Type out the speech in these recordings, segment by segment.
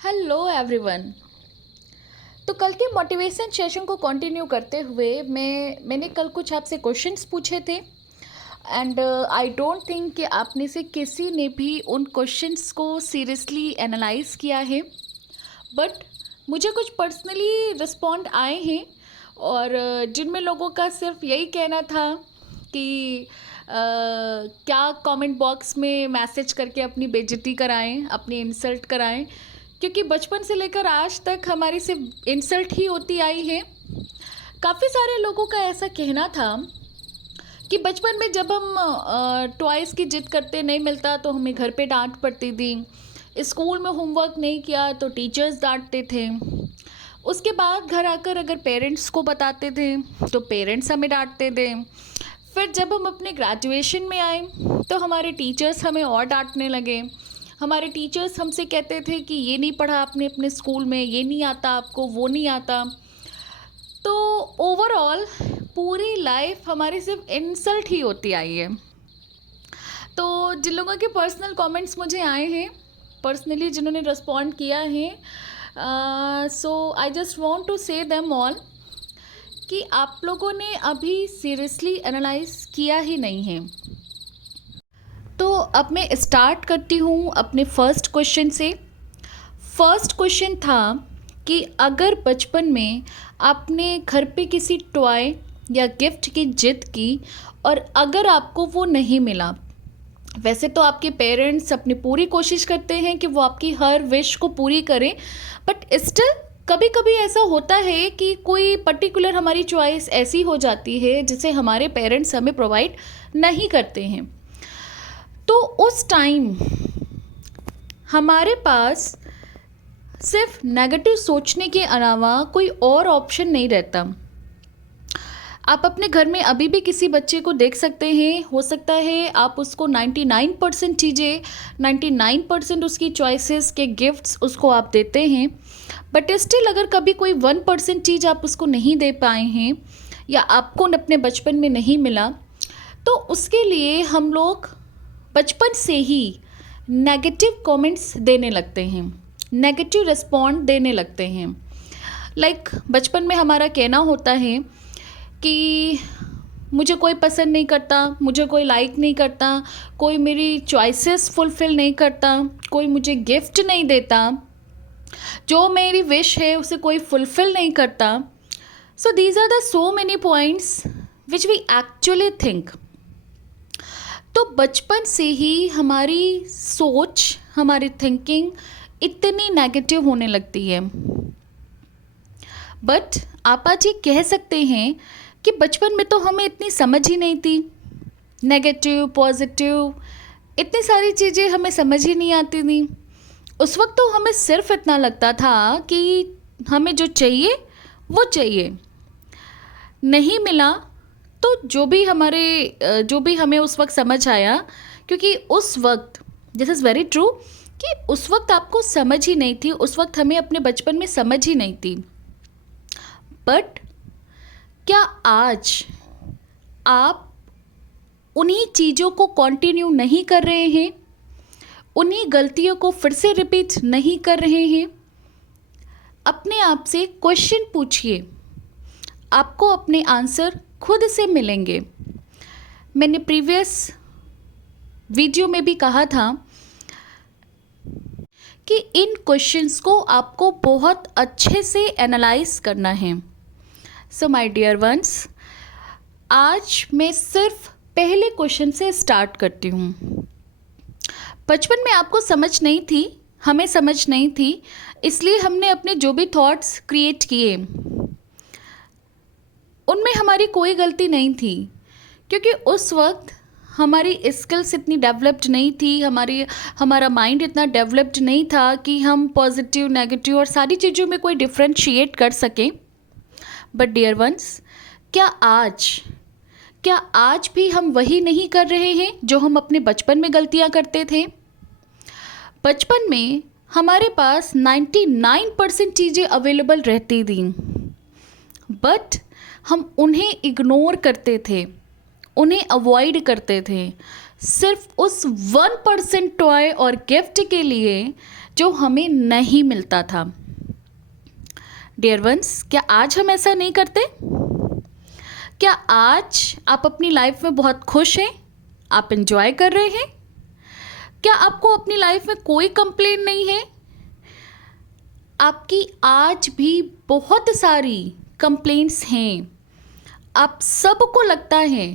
Hello everyone. तो कल के मोटिवेशन सेशन को कंटिन्यू करते हुए मैंने कल कुछ आपसे क्वेश्चंस पूछे थे एंड आई डोंट थिंक कि आप में से किसी ने भी उन क्वेश्चंस को सीरियसली एनालाइज किया है। बट मुझे कुछ पर्सनली रिस्पॉन्ड आए हैं और जिनमें लोगों का सिर्फ यही कहना था कि क्या कमेंट बॉक्स में मैसेज करके अपनी बेइज्जती कराएं, अपनी इंसल्ट कराएं, क्योंकि बचपन से लेकर आज तक हमारी सिर्फ इंसल्ट ही होती आई है। काफ़ी सारे लोगों का ऐसा कहना था कि बचपन में जब हम टॉयज़ की जिद करते नहीं मिलता तो हमें घर पे डांट पड़ती थी, स्कूल में होमवर्क नहीं किया तो टीचर्स डांटते थे, उसके बाद घर आकर अगर पेरेंट्स को बताते थे तो पेरेंट्स हमें डांटते थे। फिर जब हम अपने ग्रेजुएशन में आए तो हमारे टीचर्स हमें और डांटने लगे। हमारे टीचर्स हमसे कहते थे कि ये नहीं पढ़ा आपने अपने स्कूल में, ये नहीं आता आपको, वो नहीं आता। तो ओवरऑल पूरी लाइफ हमारी सिर्फ इंसल्ट ही होती आई है। तो जिन लोगों के पर्सनल कमेंट्स मुझे आए हैं, पर्सनली जिन्होंने रिस्पॉन्ड किया है, सो आई जस्ट वांट टू से देम ऑल कि आप लोगों ने अभी सीरियसली एनालाइज किया ही नहीं है। तो अब मैं स्टार्ट करती हूँ अपने फर्स्ट क्वेश्चन से। फर्स्ट क्वेश्चन था कि अगर बचपन में आपने घर पे किसी टॉय या गिफ्ट की जिद की और अगर आपको वो नहीं मिला, वैसे तो आपके पेरेंट्स अपनी पूरी कोशिश करते हैं कि वो आपकी हर विश को पूरी करें, बट स्टिल कभी कभी ऐसा होता है कि कोई पर्टिकुलर हमारी चॉइस ऐसी हो जाती है जिसे हमारे पेरेंट्स हमें प्रोवाइड नहीं करते हैं। तो उस टाइम हमारे पास सिर्फ नेगेटिव सोचने के अलावा कोई और ऑप्शन नहीं रहता। आप अपने घर में अभी भी किसी बच्चे को देख सकते हैं, हो सकता है आप उसको 99% चीज़ें, 99% उसकी चॉइसेस के गिफ्ट्स उसको आप देते हैं, बट स्टिल अगर कभी कोई 1% चीज़ आप उसको नहीं दे पाए हैं या आपको अपने बचपन में नहीं मिला, तो उसके लिए हम लोग बचपन से ही नेगेटिव कमेंट्स देने लगते हैं, नेगेटिव रिस्पॉन्ड देने लगते हैं। लाइक बचपन में हमारा कहना होता है कि मुझे कोई पसंद नहीं करता, मुझे कोई लाइक नहीं करता, कोई मेरी चॉइसेस फुलफ़िल नहीं करता, कोई मुझे गिफ्ट नहीं देता, जो मेरी विश है उसे कोई फुलफ़िल नहीं करता। So these are the so many points which we actually think. तो बचपन से ही हमारी सोच, हमारी थिंकिंग इतनी नेगेटिव होने लगती है। बट आपा जी कह सकते हैं कि बचपन में तो हमें इतनी समझ ही नहीं थी, नेगेटिव पॉजिटिव इतनी सारी चीज़ें हमें समझ ही नहीं आती थी। उस वक्त तो हमें सिर्फ इतना लगता था कि हमें जो चाहिए वो चाहिए, नहीं मिला तो जो भी हमें उस वक्त समझ आया, क्योंकि उस वक्त दिस इज़ वेरी ट्रू कि उस वक्त आपको समझ ही नहीं थी, उस वक्त हमें अपने बचपन में समझ ही नहीं थी। बट क्या आज आप उन्हीं चीज़ों को कंटिन्यू नहीं कर रहे हैं, उन्हीं गलतियों को फिर से रिपीट नहीं कर रहे हैं? अपने आप से क्वेश्चन पूछिए, आपको अपने आंसर खुद से मिलेंगे। मैंने प्रीवियस वीडियो में भी कहा था कि इन क्वेश्चंस को आपको बहुत अच्छे से एनालाइज करना है। सो माय डियर वंस, आज मैं सिर्फ पहले क्वेश्चन से स्टार्ट करती हूँ। बचपन में आपको समझ नहीं थी, हमें समझ नहीं थी, इसलिए हमने अपने जो भी थॉट्स क्रिएट किए उनमें हमारी कोई गलती नहीं थी, क्योंकि उस वक्त हमारी स्किल्स इतनी डेवलप्ड नहीं थी, हमारा माइंड इतना डेवलप्ड नहीं था कि हम पॉजिटिव नेगेटिव और सारी चीज़ों में कोई डिफ्रेंशिएट कर सकें। बट डियर वंस, क्या आज भी हम वही नहीं कर रहे हैं जो हम अपने बचपन में गलतियां करते थे? बचपन में हमारे पास 99% चीज़ें अवेलेबल रहती थी, बट हम उन्हें इग्नोर करते थे, उन्हें अवॉइड करते थे, सिर्फ उस 1% टॉय और गिफ्ट के लिए जो हमें नहीं मिलता था। डियर वंस, क्या आज हम ऐसा नहीं करते? क्या आज आप अपनी लाइफ में बहुत खुश हैं? आप एंजॉय कर रहे हैं? क्या आपको अपनी लाइफ में कोई कंप्लेन नहीं है? आपकी आज भी बहुत सारी कंप्लेंट्स हैं। आप सबको लगता है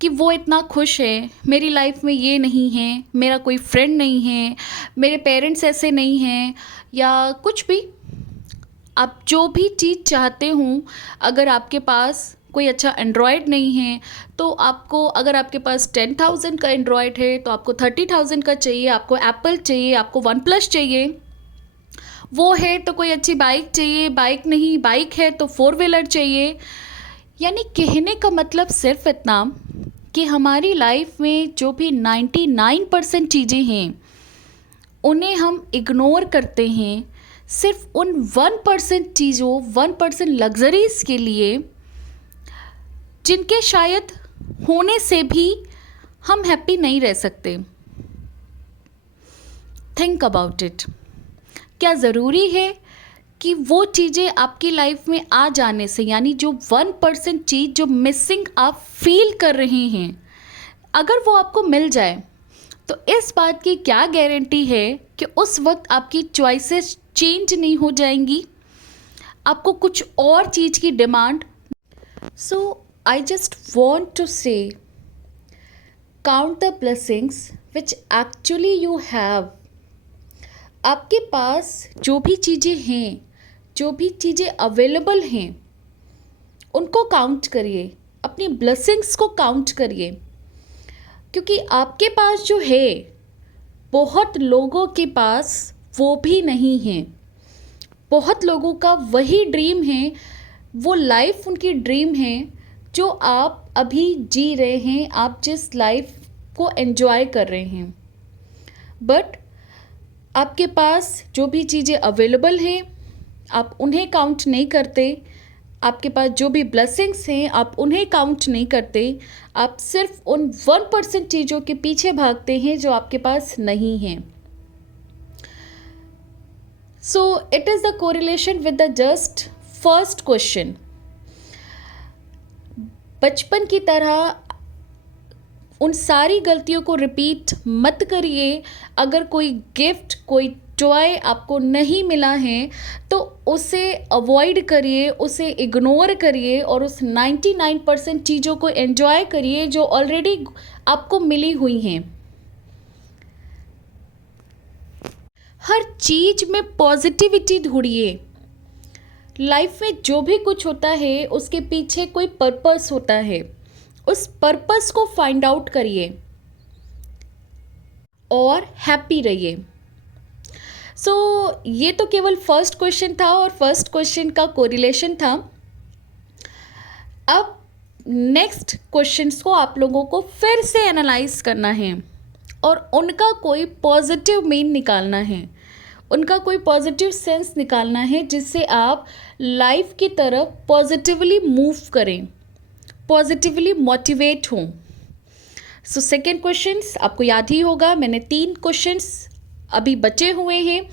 कि वो इतना खुश है, मेरी लाइफ में ये नहीं है, मेरा कोई फ्रेंड नहीं है, मेरे पेरेंट्स ऐसे नहीं हैं, या कुछ भी आप जो भी चीज़ चाहते हों, अगर आपके पास कोई अच्छा एंड्रॉयड नहीं है तो आपको, अगर आपके पास 10,000 का एंड्रॉयड है तो आपको 30,000 का चाहिए, आपको एप्पल चाहिए, आपको वन प्लस चाहिए, वो है तो कोई अच्छी बाइक चाहिए, बाइक नहीं, बाइक है तो फोर व्हीलर चाहिए। यानी कहने का मतलब सिर्फ इतना कि हमारी लाइफ में जो भी 99% चीज़ें हैं उन्हें हम इग्नोर करते हैं सिर्फ उन 1% चीज़ों, 1% लग्जरीज़ के लिए, जिनके शायद होने से भी हम हैप्पी नहीं रह सकते। Think about it. क्या ज़रूरी है कि वो चीज़ें आपकी लाइफ में आ जाने से, यानी जो 1% चीज़ जो मिसिंग आप फील कर रहे हैं, अगर वो आपको मिल जाए तो इस बात की क्या गारंटी है कि उस वक्त आपकी चॉइसेस चेंज नहीं हो जाएंगी, आपको कुछ और चीज़ की demand. So I just want to say, count the blessings which actually you have. आपके पास जो भी चीज़ें हैं, जो भी चीज़ें अवेलेबल हैं, उनको काउंट करिए, अपनी ब्लेसिंग्स को काउंट करिए, क्योंकि आपके पास जो है बहुत लोगों के पास वो भी नहीं है। बहुत लोगों का वही ड्रीम है, वो लाइफ उनकी ड्रीम है जो आप अभी जी रहे हैं, आप जिस लाइफ को एंजॉय कर रहे हैं। बट आपके पास जो भी चीज़ें अवेलेबल हैं आप उन्हें काउंट नहीं करते, आपके पास जो भी ब्लेसिंग्स हैं आप उन्हें काउंट नहीं करते, आप सिर्फ उन 1% चीज़ों के पीछे भागते हैं जो आपके पास नहीं हैं। So it is the correlation with the just first question. बचपन की तरह उन सारी गलतियों को रिपीट मत करिए। अगर कोई गिफ्ट, कोई टॉय आपको नहीं मिला है तो उसे अवॉइड करिए, उसे इग्नोर करिए और उस 99% चीज़ों को एंजॉय करिए जो ऑलरेडी आपको मिली हुई हैं। हर चीज़ में पॉजिटिविटी ढूंढिए। लाइफ में जो भी कुछ होता है उसके पीछे कोई पर्पस होता है, उस पर्पस को फाइंड आउट करिए और हैप्पी रहिए। सो ये तो केवल फर्स्ट क्वेश्चन था और फर्स्ट क्वेश्चन का कोरिलेशन था। अब नेक्स्ट क्वेश्चंस को आप लोगों को फिर से एनालाइज करना है और उनका कोई पॉजिटिव मीन निकालना है, उनका कोई पॉजिटिव सेंस निकालना है, जिससे आप लाइफ की तरफ पॉजिटिवली मूव करें, पॉजिटिवली मोटिवेट हों। सो सेकेंड क्वेश्चंस आपको याद ही होगा, मैंने 3 क्वेश्चंस अभी बचे हुए हैं,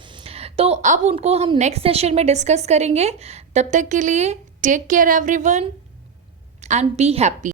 तो अब उनको हम नेक्स्ट सेशन में डिस्कस करेंगे। तब तक के लिए take care everyone and be happy.